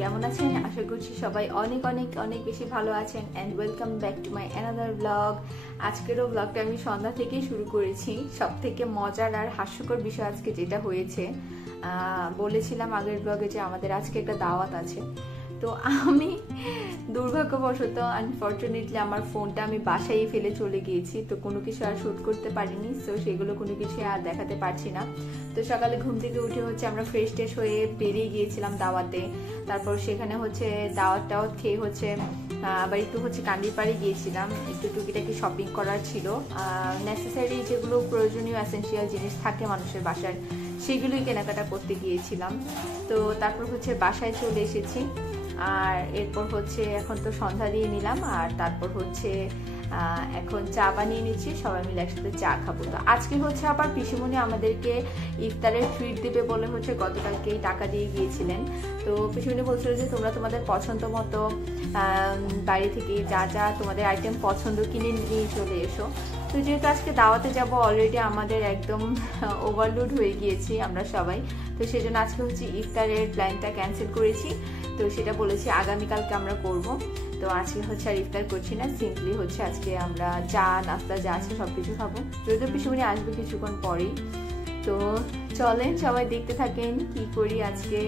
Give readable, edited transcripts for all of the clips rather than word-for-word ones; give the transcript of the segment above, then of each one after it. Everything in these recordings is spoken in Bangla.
কেমন আছেন? আশা করছি সবাই অনেক অনেক অনেক বেশি ভালো আছেন and welcome back to my another blog. আজকেরও ব্লগটা আমি সন্ধ্যা থেকেই শুরু করেছি। সব থেকে মজার আর হাস্যকর বিষয় আজকে যেটা হয়েছে, বলেছিলাম আগের ব্লগে যে আমাদের আজকে একটা দাওয়াত আছে। তো আমি দুর্ভাগ্যবশত আনফর্চুনেটলি আমার ফোনটা আমি বাসায় ফেলে চলে গিয়েছি, তো কোনো কিছু আর শ্যুট করতে পারিনি। সো সেগুলো কোনো কিছু আর দেখাতে পারছি না। তো সকালে ঘুম থেকে উঠে আমরা ফ্রেশ ট্রেশ হয়ে বেরিয়ে গিয়েছিলাম দাওয়াতে। তারপর সেখানে দাওয়াত খেয়ে আবার একটু কান্দিরপাড়ে গিয়েছিলাম, একটু টুকিটাকি শপিং করার ছিল। নেসেসারি যেগুলো প্রয়োজনীয় এসেনশিয়াল জিনিস থাকে মানুষের বাসার, সেগুলোই কেনাকাটা করতে গিয়েছিলাম। তো তারপর বাসায় চলে এসেছি। আর এরপর এখন তো সন্ধ্যা দিয়ে নিলাম, আর তারপর এখন চা বানিয়ে নিচ্ছি, সবাই মিলে একসাথে চা খাবো। তো আজকে আবার পিসিমণি আমাদেরকে ইফতারের ট্রিট দিবে বলে গতকালকেই টাকা দিয়ে গিয়েছিলেন। তো পিসিমণি বলছিল যে তোমরা তোমাদের পছন্দ মতো বাইরে থেকে যা যা তোমাদের আইটেম পছন্দ কিনে নিয়ে চলে এসো। তো যেহেতু আজকে দাওয়াতে যাব, অলরেডি আমাদের একদম ওভারলোড হয়ে গিয়েছি আমরা সবাই। তো সেজন্য আজকে ইফতারের প্ল্যানটা ক্যান্সেল করেছি। তো সেটা বলেছি আগামীকালকে আমরা করব। তো আজকে আর ইফতার করছি না, সিম্পলি আজকে আমরা চা নাস্তা যা আছে সবকিছু খাবো। যদিও পিসিমণি আসবে কিছুক্ষণ পরেই। তো চলেন সবাই দেখতে থাকেন কি করি আজকে।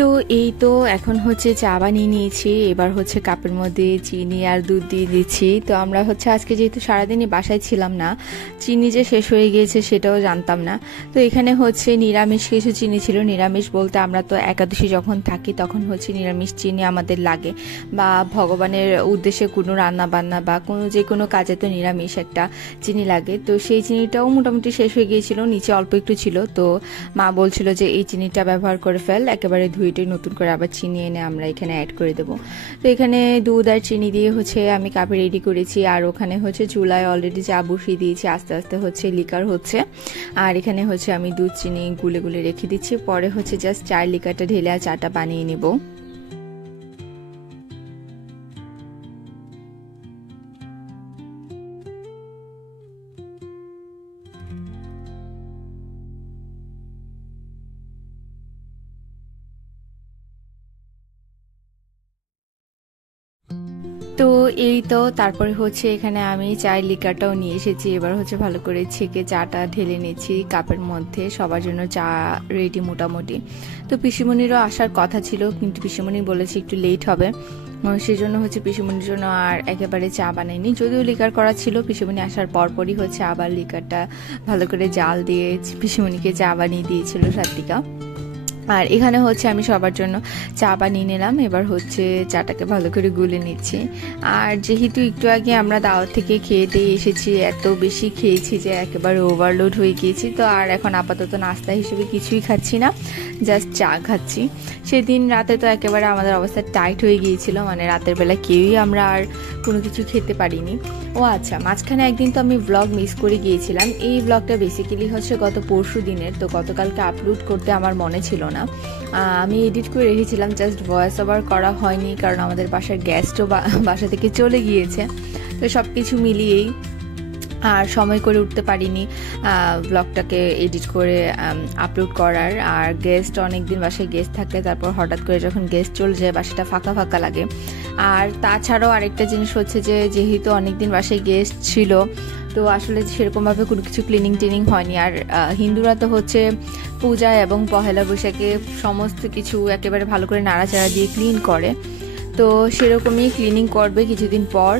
তো এই তো এখন চা বানিয়ে নিয়েছি। এবার কাপের মধ্যে চিনি আর দুধ দিয়ে দিচ্ছি। তো আমরা আজকে যেহেতু সারাদিনই বাসায় ছিলাম না, চিনি যে শেষ হয়ে গিয়েছে সেটাও জানতাম না। তো এখানে নিরামিষ কিছু চিনি ছিল। নিরামিষ বলতে আমরা তো একাদশী যখন থাকি তখন নিরামিষ চিনি আমাদের লাগে, বা ভগবানের উদ্দেশ্যে কোনো রান্না বান্না বা যে কোনো কাজে তো নিরামিষ একটা চিনি লাগে। তো সেই চিনিটাও মোটামুটি শেষ হয়ে গিয়েছিল, নিচে অল্প একটু ছিল। তো মা বলছিল যে এই চিনিটা ব্যবহার করে ফেল, একেবারে ধুইটে নতুন করে আবার চিনি এনে আমরা এখানে অ্যাড করে দেবো। তো এখানে দুধ আর চিনি দিয়ে আমি কাপে রেডি করেছি। আর ওখানে চুলায় অলরেডি চা বসিয়ে দিয়েছি, আস্তে আস্তে লিকার হচ্ছে। আর এখানে আমি দুধ চিনি গুলে গুলে রেখে দিচ্ছি। পরে জাস্ট চায়ের লিকারটা ঢেলে আর চাটা বানিয়ে নিব। তো এই তো তারপরে এখানে আমি চায়ের লিকারটাও নিয়ে এসেছি। এবার ভালো করে ছেঁকে চাটা ঢেলে নিচ্ছি কাপের মধ্যে। সবার জন্য চা রেডি মোটামুটি। তো পিসিমণিরও আসার কথা ছিল, কিন্তু পিসিমণি বলেছে একটু লেট হবে, সেই জন্য পিসিমণির জন্য আর একেবারে চা বানাইনি। যদিও লিকার করা ছিল, পিসিমণি আসার পরপরই আবার লিকারটা ভালো করে জাল দিয়ে পিসিমণিকে চা বানিয়ে দিয়েছিল সাত্বিকা। আর এখানে আমি সবার জন্য চা বানিয়ে নিলাম। এবার চাটাকে ভালো করে গুলে নিচ্ছি। আর যেহেতু একটু আগে আমরা দাওয়াত থেকে খেয়ে দিয়ে এসেছি, এত বেশি খেয়েছি যে একেবারে ওভারলোড হয়ে গিয়েছি। তো আর এখন আপাতত নাস্তা হিসেবে কিছুই খাচ্ছি না, জাস্ট চা খাচ্ছি। সেদিন রাতে তো একেবারে আমাদের অবস্থা টাইট হয়ে গিয়েছিল, মানে রাতের বেলা কেউই আমরা আর কোনো কিছু খেতে পারিনি। ও আচ্ছা, মাঝখানে একদিন তো আমি ব্লগ মিস করে গিয়েছিলাম। এই ব্লগটা বেসিক্যালি গত পরশু দিনের। তো গতকালকে আপলোড করতে আমার মনে ছিল না, আমি এডিট করে রেখেছিলাম, জাস্ট ভয়েস ওভার করা হয়নি, কারণ আমাদের বাসার গ্যাসটাও বাসা থেকে চলে গিয়েছে। তো সব কিছু মিলিয়েই আর সময় করে উঠতে পারিনি ব্লগটাকে এডিট করে আপলোড করার। আর গেস্ট অনেকদিন বাসায় গেস্ট থাকলে তারপর হঠাৎ করে যখন গেস্ট চলে যায় বাসাটা ফাঁকা ফাঁকা লাগে। আর তাছাড়াও আরেকটা জিনিস যে যেহেতু অনেকদিন বাসায় গেস্ট ছিল, তো আসলে সেরকমভাবে কোনো কিছু ক্লিনিং টিনিং হয়নি। আর হিন্দুরা তো পূজা এবং পহেলা বৈশাখে সমস্ত কিছু একেবারে ভালো করে নাড়াচাড়া দিয়ে ক্লিন করে। তো সেরকমই ক্লিনিং করবে কিছুদিন পর।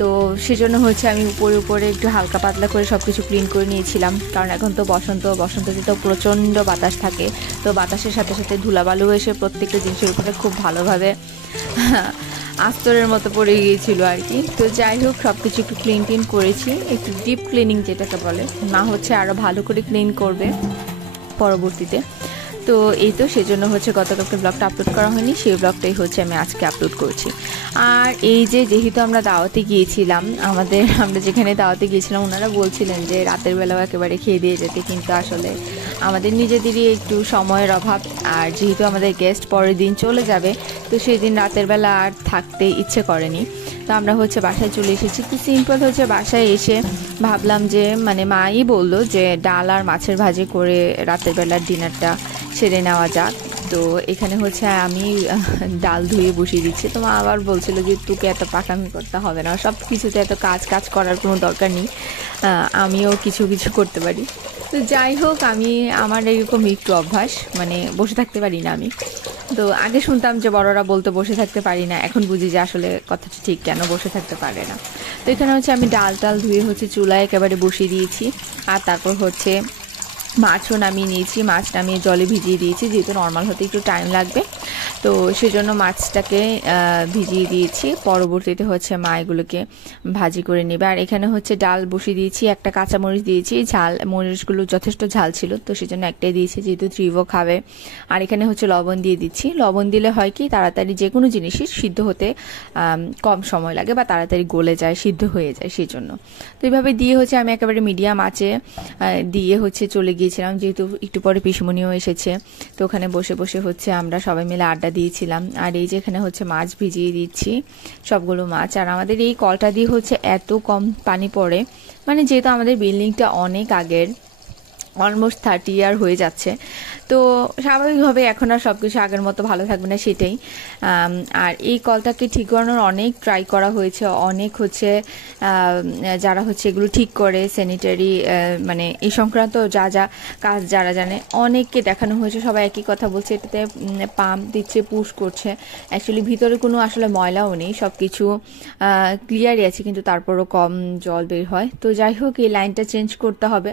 তো সেজন্য আমি উপরে একটু হালকা পাতলা করে সব কিছু ক্লিন করে নিয়েছিলাম, কারণ এখন তো বসন্ততে তো প্রচণ্ড বাতাস থাকে। তো বাতাসের সাথে সাথে ধুলাবালু এসে প্রত্যেকটা জিনিসের উপরে খুব ভালোভাবে আস্তরের মতো পড়ে গিয়েছিল আর কি। তো যাই হোক, সব কিছু একটু ক্লিন করেছি, একটু ডিপ ক্লিনিং যেটাকে বলে। মা আরও ভালো করে ক্লিন করবে পরবর্তীতে। তো এই তো সেজন্য গতকালকে ব্লগটা আপলোড করা হয়নি, সেই ব্লগটাই আমি আজকে আপলোড করছি। আর এই যেহেতু আমরা দাওয়াতে গিয়েছিলাম, আমরা যেখানে দাওয়াতে গিয়েছিলাম ওনারা বলছিলেন যে রাতের বেলাও একেবারে খেয়ে দিয়ে যেতে, কিন্তু আসলে আমাদের নিজেদেরই একটু সময়ের অভাব। আর যেহেতু আমাদের গেস্ট পরের দিন চলে যাবে, তো সেই দিন রাতের বেলা আর থাকতে ইচ্ছে করেনি। তো আমরা হচ্ছে বাসায় চলে এসেছি। তো সিম্পল হচ্ছে বাসায় এসে ভাবলাম যে মানে মাই বললো যে ডাল আর মাছের ভাজি করে রাতের বেলার ডিনারটা সেরে নেওয়া যাক। তো এখানে হচ্ছে আমি ডাল ধুয়ে বসিয়ে দিচ্ছি। তো মা আবার বলছিল যে তোকে এত পাকামি করতে হবে না, সব কিছুতে এত কাজ করার কোনো দরকার নেই, আমিও কিছু কিছু করতে পারি। তো যাই হোক, আমার এরকম একটু অভ্যাস, মানে বসে থাকতে পারি না আমি। তো আগে শুনতাম যে বড়রা বলতে বসে থাকতে পারি না, এখন বুঝি যে আসলে কথাটা ঠিক, কেন বসে থাকতে পারে না। তো এখানে হচ্ছে আমি ডাল ধুয়ে হচ্ছে চুলায় একেবারে বসিয়ে দিয়েছি। আর তারপর হচ্ছে মাছও নামিয়ে নিয়েছি, মাছ নামিয়ে জলে ভিজিয়ে দিয়েছি, যেহেতু নর্মাল হতে একটু টাইম লাগবে, তো সেজন্য মাছটাকে ভিজিয়ে দিয়েছি। পরবর্তীতে হচ্ছে মা এগুলোকে ভাজি করে নেবে। আর এখানে হচ্ছে ডাল বসিয়ে দিয়েছি, একটা কাঁচামরিচ দিয়েছি, মরিচগুলো যথেষ্ট ঝাল ছিল, তো সেজন্য একটাই দিয়েছি যেহেতু ত্রিভো খাবে। আর এখানে হচ্ছে লবণ দিয়ে দিচ্ছি। লবণ দিলে হয় কি, তাড়াতাড়ি যে কোনো জিনিসই সিদ্ধ হতে কম সময় লাগে বা তাড়াতাড়ি গলে যায়, সিদ্ধ হয়ে যায়, সেই জন্য। তো এইভাবে দিয়ে হচ্ছে আমি একেবারে মিডিয়াম আঁচে দিয়ে হচ্ছে চলে গিয়েছিলাম, যেহেতু একটু পরে পিসমণিও এসেছে। তো ওখানে বসে বসে হচ্ছে আমরা সবাই মিলে আড্ডা দিয়েছিলাম। আর এই যে এখানে হচ্ছে মাছ ভিজিয়ে দিচ্ছি, সবগুলো মাছ। আর আমাদের এই কলটা দিয়ে হচ্ছে এত কম পানি পড়ে, মানে যেহেতু আমাদের বিল্ডিংটা অনেক আগের, অলমোস্ট 30 ইয়ার হয়ে যাচ্ছে, তো স্বাভাবিকভাবে এখন আর সব কিছু আগের মতো ভালো থাকবে না, সেটাই। আর এই কলটাকে ঠিক করানোর অনেক ট্রাই করা হয়েছে, অনেক হচ্ছে যারা হচ্ছে এগুলো ঠিক করে স্যানিটারি মানে এই সংক্রান্ত যা যা কাজ যারা জানে, অনেককে দেখানো হয়েছে, সবাই একই কথা বলছে, এটাতে পাম্প দিচ্ছে, পুশ করছে, অ্যাকচুয়ালি ভিতরে কোনো আসলে ময়লাও নেই, সব কিছু ক্লিয়ারই আছে, কিন্তু তারপরও কম জল বের হয়। তো যাই হোক, এই লাইনটা চেঞ্জ করতে হবে।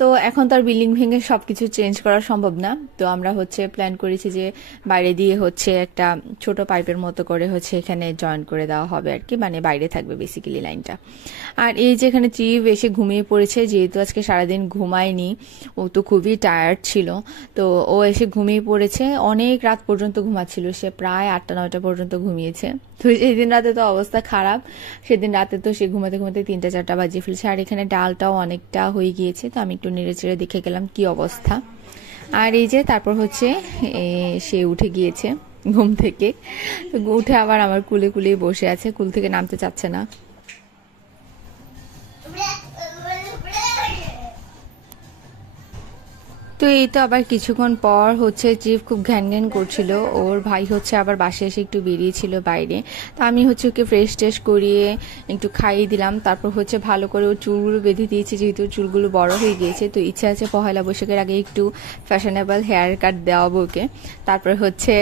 তো এখন তো আর বিল্ডিং ভেঙে সব কিছু চেঞ্জ করা সম্ভব না, তো আমরা হচ্ছে প্ল্যান করেছি যে বাইরে দিয়ে হচ্ছে একটা ছোট পাইপের মতো করে হচ্ছে এখানে জয়েন করে দেওয়া হবে আর কি, মানে বাইরে থাকবে বেসিক্যালি লাইনটা। আর এই যে এখানে ত্রিভ এসে ঘুমিয়ে পড়েছে, যেহেতু আজকে সারাদিন ঘুমায়নি, ও তো খুবই টায়ার্ড ছিল, তো ও এসে ঘুমিয়ে পড়েছে, অনেক রাত পর্যন্ত ঘুমাচ্ছিল, সে প্রায় 8টা-9টা পর্যন্ত ঘুমিয়েছে। তো সেদিন রাতে তো অবস্থা খারাপ, সেদিন রাতে তো সে ঘুমাতে ঘুমাতে 3টা-4টা বাজিয়ে ফেলছে। আর এখানে ডালটাও অনেকটা হয়ে গিয়েছে, তো আমি একটু নেড়ে চেড়ে দেখে গেলাম কি অবস্থা। আর এই যে তারপর হচ্ছে সে উঠে গিয়েছে ঘুম থেকে, উঠে আবার আমার কুলে কুলেই বসে আছে, কুল থেকে নামতে চাচ্ছে না। তো এই তো আবার কিছুক্ষণ পর হচ্ছে চিফ খুব ঘ্যান ঘ্যান করছিল, ওর ভাই হচ্ছে আবার বাসায় এসে একটু বেরিয়েছিল বাইরে, তো আমি হচ্ছে ওকে ফ্রেশ ট্রেশ করিয়ে একটু খাইয়ে দিলাম। তারপর হচ্ছে ভালো করে ওর চুলগুলো বেঁধে দিয়েছি, যেহেতু চুলগুলো বড় হয়ে গিয়েছে, তো ইচ্ছা আছে পহেলা বৈশাখের আগে একটু ফ্যাশনেবল হেয়ার কাট দেওয়া ওকে। তারপরে হচ্ছে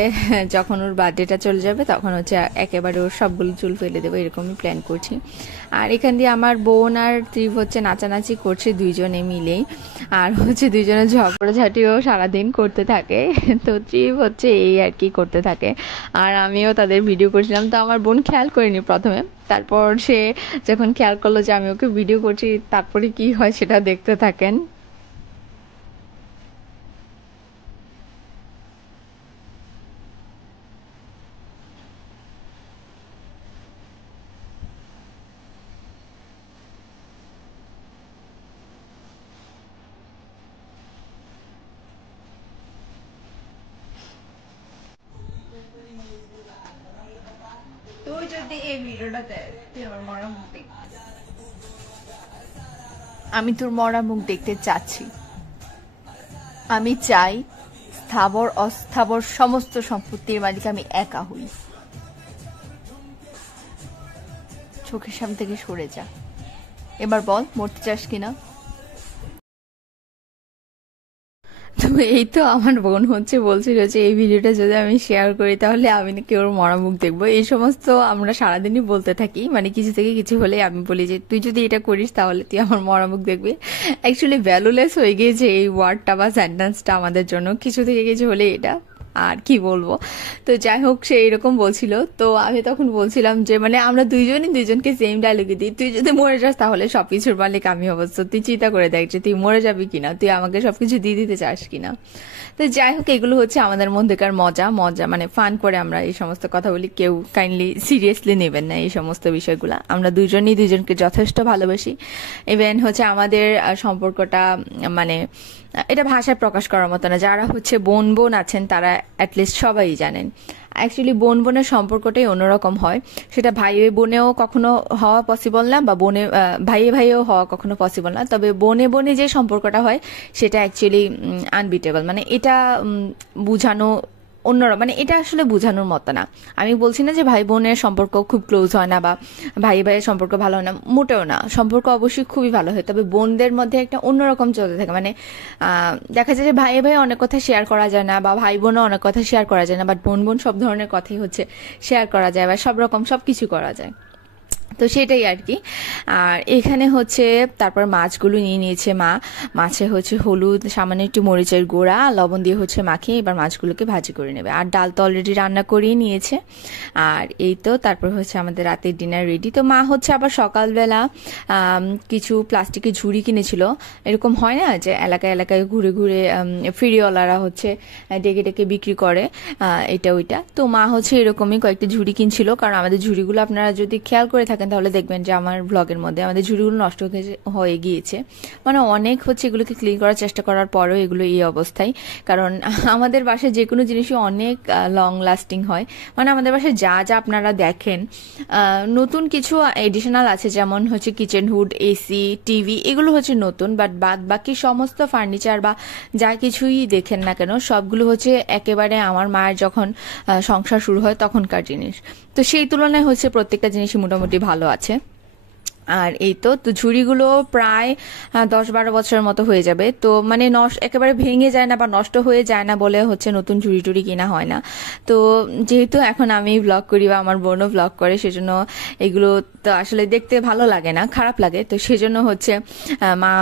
যখন ওর বার্থডেটা চলে যাবে তখন হচ্ছে একেবারে ওর সবগুলো চুল ফেলে দেবো, এরকমই প্ল্যান করছি। আর এখান দিয়ে আমার বোন আর ত্রিভ হচ্ছে নাচানাচি করছে দুইজনে মিলেই, আর হচ্ছে দুইজনে ঝগড়াঝাটিও সারাদিন করতে থাকে। তো ত্রিভ হচ্ছে এই আর কি করতে থাকে, আর আমিও তাদের ভিডিও করছিলাম। তো আমার বোন খেয়াল করেনি প্রথমে, তারপর সে যখন খেয়াল করলো যে আমি ওকে ভিডিও করছি, তারপরে কি হয় সেটা দেখতে থাকেন। তুই যদি এই ভিডিওটাতে আমি তোর মরা মুখ দেখতে চাচ্ছি, আমি চাই স্থাবর অস্থাবর সমস্ত সম্পত্তির মালিক আমি একা হই। চোখের সামনে থেকে সরে যা, এবার বল মরতে চাস কিনা। তো এই তো আমার বোন হচ্ছে বলছিল যে এই ভিডিওটা যদি আমি শেয়ার করি তাহলে আমি নাকি ওর মরা মুখ দেখবো, এই সমস্ত আমরা সারাদিনই বলতে থাকি, মানে কিছু থেকে কিছু হলে আমি বলি যে তুই যদি এটা করিস তাহলে তুই আমার মরা মুখ দেখবি। অ্যাকচুয়ালি ভ্যালুলেস হয়ে গিয়েছে এই ওয়ার্ডটা বা সেন্টেন্সটা আমাদের জন্য, কিছু থেকে কিছু হলে এটা আর কি বলবো। তো যাই হোক, সে এরকম বলছিল, তো আমি তখন বলছিলাম যে মানে আমরা দুইজনই দুইজনকে সেম ডায়লগে দিই, তুই যদি মরে যাস তাহলে সবকিছুর মালিক আমি অবশ্য, তুই চিন্তা করে দেখ যে তুই মরে যাবি কিনা, তুই আমাকে সবকিছু দিয়ে দিতে চাস কিনা। তো যাই হোক, এগুলো হচ্ছে আমাদের মধ্যেকার মজা মজা, মানে ফান করে আমরা এই সমস্ত কথা বলি, কেউ কাইন্ডলি সিরিয়াসলি নেবেন না এই সমস্ত বিষয়গুলো। আমরা দুজনই দুজনকে যথেষ্ট ভালোবাসি, ইভেন হচ্ছে আমাদের সম্পর্কটা মানে এটা ভাষায় প্রকাশ করার মতো না। যারা হচ্ছে বোন বোন আছেন তারা অ্যাটলিস্ট সবাই জানেন। অ্যাকচুয়ালি বোন বোনের সম্পর্কটাই অন্যরকম হয়, সেটা ভাই বোনেও কখনো হওয়া পসিবল না, বা ভাইয়ে ভাইয়েও হওয়া কখনো পসিবল না। তবে বোনে বোনে যে সম্পর্কটা হয় সেটা অ্যাকচুয়ালি আনবিটেবল, মানে এটা বোঝানো অন্যরা, মানে এটা আসলে বোঝানোর মতো না। আমি বলছি না যে ভাই বোনের সম্পর্ক খুব ক্লোজ হয় না বা ভাই ভাইয়ের সম্পর্ক ভালো হয় না, মোটেও না। সম্পর্ক অবশ্যই খুবই ভালো হয়, তবে বোনদের মধ্যে একটা অন্যরকম চলতে থাকে। মানে দেখা যায় যে ভাই ভাই অনেক কথা শেয়ার করা যায় না, বা ভাই বোনও অনেক কথা শেয়ার করা যায় না, বাট বোন বোন সব ধরনের কথাই হচ্ছে শেয়ার করা যায়, বা সব রকম সব কিছু করা যায়। তো সেটাই আর কি। আর এখানে হচ্ছে তারপর মাছগুলো নিয়ে নিয়েছে মা। মাছে হচ্ছে হলুদ, সামান্য একটু মরিচের গুঁড়া, লবণ দিয়ে হচ্ছে মাখিয়ে এবার মাছগুলোকে ভাজি করে নেবে। আর ডাল তো অলরেডি রান্না করিয়ে নিয়েছে। আর এই তো তারপর হচ্ছে আমাদের রাতের ডিনার রেডি। তো মা হচ্ছে আবার সকালবেলা কিছু প্লাস্টিকের ঝুড়ি কিনেছিল। এরকম হয় না যে এলাকায় এলাকায় ঘুরে ঘুরে ফেরিওয়ালারা হচ্ছে ডেকে ডেকে বিক্রি করে এটা ওইটা। তো মা হচ্ছে এরকমই কয়েকটা ঝুড়ি কিনছিল, কারণ আমাদের ঝুড়িগুলো আপনারা যদি খেয়াল করে থাকেন তাহলে দেখবেন যে আমার ব্লগের মধ্যে আমাদের ঝুড়িগুলো নষ্ট হয়ে গিয়েছে। মানে অনেক হচ্ছে এগুলোকে ক্লিন করার চেষ্টা করার পরেও এগুলো এই অবস্থায়। কারণ আমাদের বাসায় যে কোনো জিনিসই অনেক লং লাস্টিং হয়। মানে আমাদের বাসায় যা যা আপনারা দেখেন, নতুন কিছু এডিশনাল আছে, যেমন হচ্ছে কিচেন হুড, এসি, টিভি, এগুলো হচ্ছে নতুন, বাট বাদ বাকি সমস্ত ফার্নিচার বা যা কিছুই দেখেন না কেন সবগুলো হচ্ছে একেবারে আমার মায়ের যখন সংসার শুরু হয় তখনকার জিনিস। তো সেই তুলনায় হচ্ছে প্রত্যেকটা জিনিসই মোটামুটি ভালো আছে। আর এই তো ঝুড়িগুলো প্রায় 10-12 বছরের মতো হয়ে যাবে। তো মানে একেবারে ভেঙে যায় না বা নষ্ট হয়ে যায় না বলে হচ্ছে নতুন ঝুড়ি টুড়ি কিনা হয় না। তো যেহেতু এখন আমি ব্লগ করি বা আমার বোনও ব্লগ করে, সেজন্য এগুলো তো আসলে দেখতে ভালো লাগে না, খারাপ লাগে। তো সেজন্য হচ্ছে মা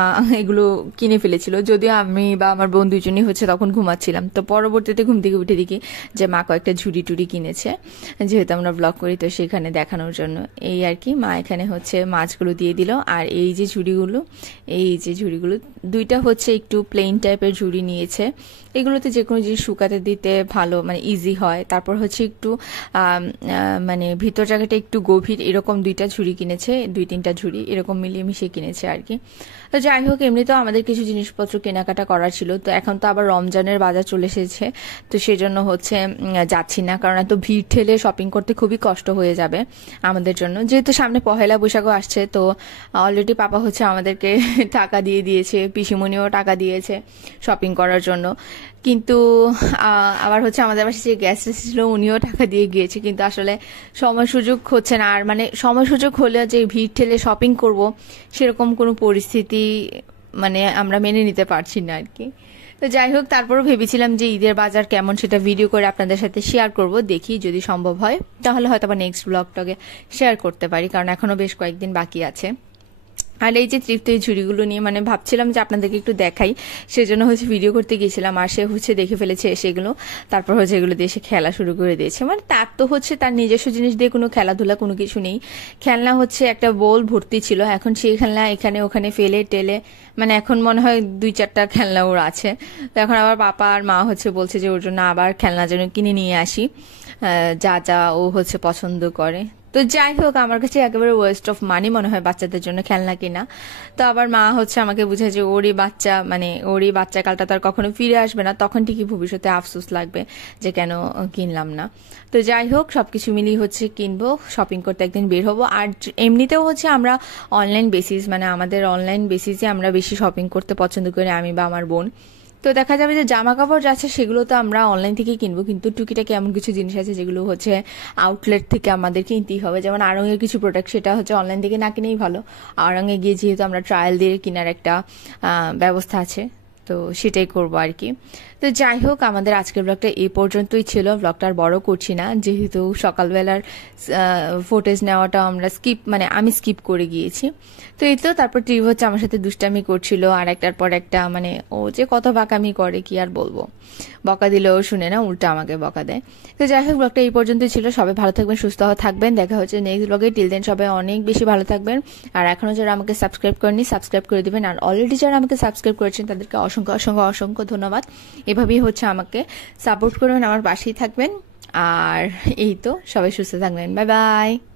এগুলো কিনে ফেলেছিল, যদিও আমি বা আমার বোন দুজনই হচ্ছে তখন ঘুমাচ্ছিলাম। তো পরবর্তীতে ঘুম থেকে উঠে দেখি যে মা কয়েকটা ঝুড়ি টুড়ি কিনেছে, যেহেতু আমরা ব্লগ করি তো সেখানে দেখানোর জন্য। এই আর কি, মা এখানে হচ্ছে মাছগুলো দিয়ে দিল। আর এই যে ঝুড়িগুলো দুইটা হচ্ছে একটু প্লেন টাইপের ঝুড়ি নিয়েছে। এগুলোতে যে কোনো জিনিস শুকাতে দিতে ভালো, মানে ইজি হয়। তারপর হচ্ছে একটু মানে ভিতর জায়গাটা একটু গভীর, এরকম দুইটা ঝুড়ি কিনেছে, 2-3টা ঝুড়ি এরকম মিলিয়ে মিশিয়ে কিনেছে আর কি। তো যাই হোক, এমনিতেও আমাদের কিছু জিনিসপত্র কেনাকাটা করার ছিল। তো এখন তো আবার রমজানের বাজার চলে এসেছে, তো সেজন্য হচ্ছে যাচ্ছি না, কারণ এত ভিড় ঠেলে শপিং করতে খুবই কষ্ট হয়ে যাবে আমাদের জন্য। যেহেতু সামনে পহেলা বৈশাখও আসছে, তো অলরেডি পাপা হচ্ছে আমাদেরকে টাকা দিয়ে দিয়েছে, পিসিমণিও টাকা দিয়েছে শপিং করার জন্য। কিন্তু আবার হচ্ছে আমাদের বাসায় যে গ্যাস ছিল উনিও টাকা দিয়ে গিয়েছে, কিন্তু আসলে সময় সুযোগ হচ্ছে না। আর মানে সময় সুযোগ হলে যে ভিড় ঠেলে শপিং করব সেরকম কোনো পরিস্থিতি মানে আমরা মেনে নিতে পারছি না আর কি। তো যাই হোক, তারপরও ভেবেছিলাম যে ঈদের বাজার কেমন সেটা ভিডিও করে আপনাদের সাথে শেয়ার করব। দেখি যদি সম্ভব হয় তাহলে হয়তো আবার নেক্সট ব্লগটাকে শেয়ার করতে পারি, কারণ এখনো বেশ কয়েকদিন বাকি আছে। আর এই যে তৃপ্ত এই ঝুড়িগুলো নিয়ে মানে ভাবছিলাম যে আপনাদেরকে একটু দেখাই, সেজন্য হচ্ছে ভিডিও করতে গিয়েছিলাম। আর সে হচ্ছে দেখে ফেলেছে সেগুলো, তারপর হচ্ছে এগুলো দিয়ে সে খেলা শুরু করে দিয়েছে। মানে তার তো হচ্ছে তার নিজস্ব জিনিস দিয়ে কোনো খেলাধুলা কোনো কিছু নেই। খেলনা হচ্ছে একটা বোল ভর্তি ছিল, এখন সেই খেলনা এখানে ওখানে ফেলে টেলে, মানে এখন মনে হয় 2-4টা খেলনা ওর আছে। তো এখন আবার পাপা আর মা হচ্ছে বলছে যে ওর জন্য আবার খেলনা যেন কিনে নিয়ে আসি, যা যা ও হচ্ছে পছন্দ করে। তো যাই হোক, আমার কাছে একেবারে ওয়েস্ট অফ মানি মনে হয় বাচ্চাদের জন্য খেলনা কিনা। তো আবার মা হচ্ছে আমাকে বুঝায় যে ওরই বাচ্চা, মানে ওরই বাচ্চা কালটা তার কখনো ফিরে আসবে না, তখন ঠিকই ভবিষ্যতে আফসোস লাগবে যে কেন কিনলাম না। তো যাই হোক, সবকিছু মিলিয়ে হচ্ছে কিনবো, শপিং করতে একদিন বের হবো। আর এমনিতেও হচ্ছে আমরা অনলাইন বেসিস, মানে আমাদের অনলাইন বেসিসে আমরা বেশি শপিং করতে পছন্দ করি, আমি বা আমার বোন। তো দেখা যাবে যে জামা কাপড় যাচ্ছে সেগুলো তো আমরা অনলাইন থেকেই কিনবো, কিন্তু টুকিটাকি এমন কিছু জিনিস আছে যেগুলো হচ্ছে আউটলেট থেকে আমাদের কিনতেই হবে। যেমন আড়ঙের কিছু প্রোডাক্ট, সেটা হচ্ছে অনলাইন থেকে না কিনেই ভালো। আড়ঙে গিয়ে যেহেতু আমরা ট্রায়াল দিয়ে কেনার একটা ব্যবস্থা আছে, তো সেটাই করবো আর কি। তো যাই হোক, আমাদের আজকের ব্লগটা এই পর্যন্তই ছিল। ব্লগটা আর বড় করছি না, যেহেতু সকালবেলার ফুটেজ নেওয়াটা আমি স্কিপ করে গিয়েছি। তো এই তো তারপর টিভি হচ্ছে আমার সাথে দুষ্টামি করছিল, আর একটার পর একটা, মানে ও যে কত বাকামি করে কি আর বলবো। বকা দিলেও শুনে না, উল্টা আমাকে বকা দেয়। তো যাই হোক, ব্লগটা এই পর্যন্তই ছিল। সবাই ভালো থাকবেন, সুস্থ থাকবেন। দেখা হচ্ছে নেক্সট ব্লগে। টিল দেন সবাই অনেক বেশি ভালো থাকবেন। আর এখনো যারা আমাকে সাবস্ক্রাইব করেনি, সাবস্ক্রাইব করে দিবেন। আর অলরেডি যারা আমাকে সাবস্ক্রাইব করেছেন তাদেরকে অসংখ্য অসংখ্য অসংখ্য ধন্যবাদ। এভাবেই হচ্ছে আমাকে সাপোর্ট করবেন, আমার পাশেই থাকবেন। আর এই তো, সবাই সুস্থ থাকবেন। Bye bye.